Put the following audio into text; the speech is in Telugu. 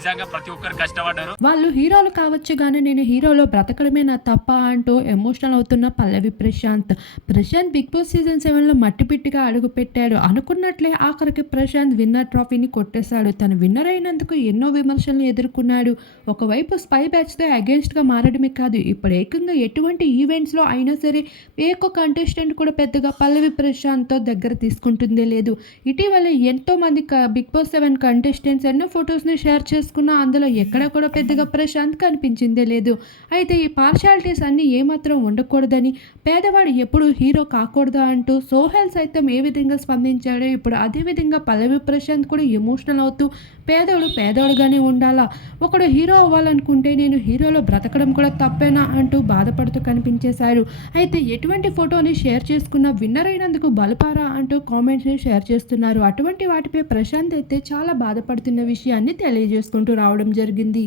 నిజంగా ప్రతి ఒక్కరు కష్టపడ్డారు. వాళ్ళు హీరోలు కావచ్చు కానీ నేను హీరోలో బ్రతకడమే నా తప్ప అంటూ ఎమోషనల్ అవుతున్న Pallavi Prashanth. Prashanth big boss season సెవెన్లో మట్టిపిట్టిగా అడుగు పెట్టాడు. అనుకున్నట్లే ఆఖరికి ప్రశాంత్ విన్నర్ ట్రోఫీని కొట్టేశాడు. తను విన్నర్ అయినందుకు ఎన్నో విమర్శలను ఎదుర్కొన్నాడు. ఒకవైపు స్పై బ్యాచ్తో అగేన్స్ట్గా మారడమే కాదు ఇప్పుడు ఏకంగా ఎటువంటి ఈవెంట్స్లో అయినా సరే ఏ ఒక్క కంటెస్టెంట్ కూడా పెద్దగా పల్లవి ప్రశాంత్తో దగ్గర తీసుకుంటుందే లేదు. ఇటీవల ఎంతో మంది బిగ్ బాస్ సెవెన్ కంటెస్టెంట్స్ ఎన్నో ఫొటోస్ని షేర్ చేసుకున్నా అందులో ఎక్కడ కూడా పెద్దగా ప్రశాంత్ కనిపించిందే లేదు. అయితే ఈ పార్షాలిటీస్ అన్నీ ఏమాత్రం ఉండకూడదని పేదవాడు ఎప్పుడు హీరో కాకూడదా అంటూ సోహెల్ సైతం ఏ విధంగా స్పందించాడో ఇప్పుడు అదే విధంగా పల్లవి ప్రశాంత్ కూడా ఎమోషనల్ అవుతూ పేదోడు పేదోడుగానే ఉండాలా? ఒకడు హీరో అవ్వాలనుకుంటే నేను హీరోలో బ్రతకడం కూడా తప్పేనా అంటూ బాధపడుతూ కనిపించేశారు. అయితే ఎటువంటి ఫోటోని షేర్ చేసుకున్న విన్నర్ అయినందుకు బలపారా అంటూ కామెంట్స్ని షేర్ చేస్తున్నారు. అటువంటి వాటిపై ప్రశాంత్ అయితే చాలా బాధపడుతున్న విషయాన్ని తెలియజేసుకుంటూ రావడం జరిగింది.